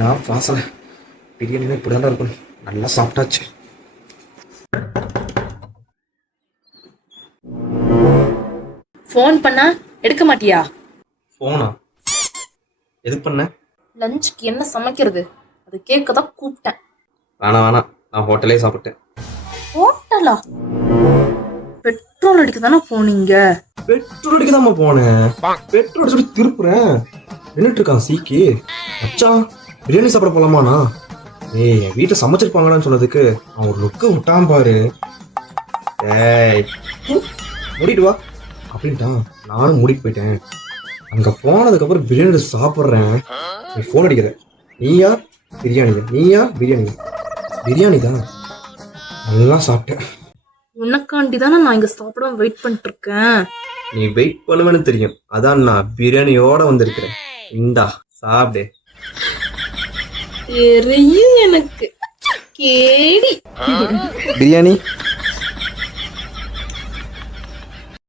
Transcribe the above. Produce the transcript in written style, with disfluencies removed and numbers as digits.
நான் வாசல பிரியாணினா இப்படி தான் இருக்கும். நல்லா சாப்பிட்டாச்சு. ஃபோன் பண்ணா எடுக்க மாட்டியா? ஃபோனா? எதுக்கு பண்ண? லஞ்சுக்கு என்ன சமைக்கிறது அது கேட்க தான் கூப்பிட்டேன். வேணாம், நான் ஹோட்டலே சாப்பிட்டேன். ஹோட்டலா? பெட்ரோல் அடிக்க தானே போனீங்க? பெட்ரோல் அடிக்க தான் போனேன். பெட்ரோல் அடிச்சு திருப்புறேன். நின்றுட்டு இருக்கான் சீக்கி. மச்சான் பிரியாணி சாப்பிட போலாமாண்ணா? ஏய் வீட்டில் சமைச்சிருப்பாங்களான்னு சொன்னதுக்கு அவன் ஒரு லுக்க விட்டான் பாரு. ஏய் மூடிட்டு வா அப்படின்ட்டான். நானும் மூடிட்டு போயிட்டேன். அங்கே போனதுக்கப்புறம் பிரியாணி சாப்பிட்றேன். நீ ஃபோன் அடிக்கிற. நீயா பிரியாணி? பிரியாணி தான். நல்லா சாப்பிட்டேன். உனக்காண்டி தானே நான் இங்க சாப்பிட வெயிட் பண்ணிட்டு இருக்கேன். நீ வெயிட் பண்ணுவேன்னு தெரியும். அதான் நான் பிரியாணியோட வந்திருக்கிறேன். இந்தா சாப்பிடு. தெரியும் எனக்கு. கேடி பிரியாணி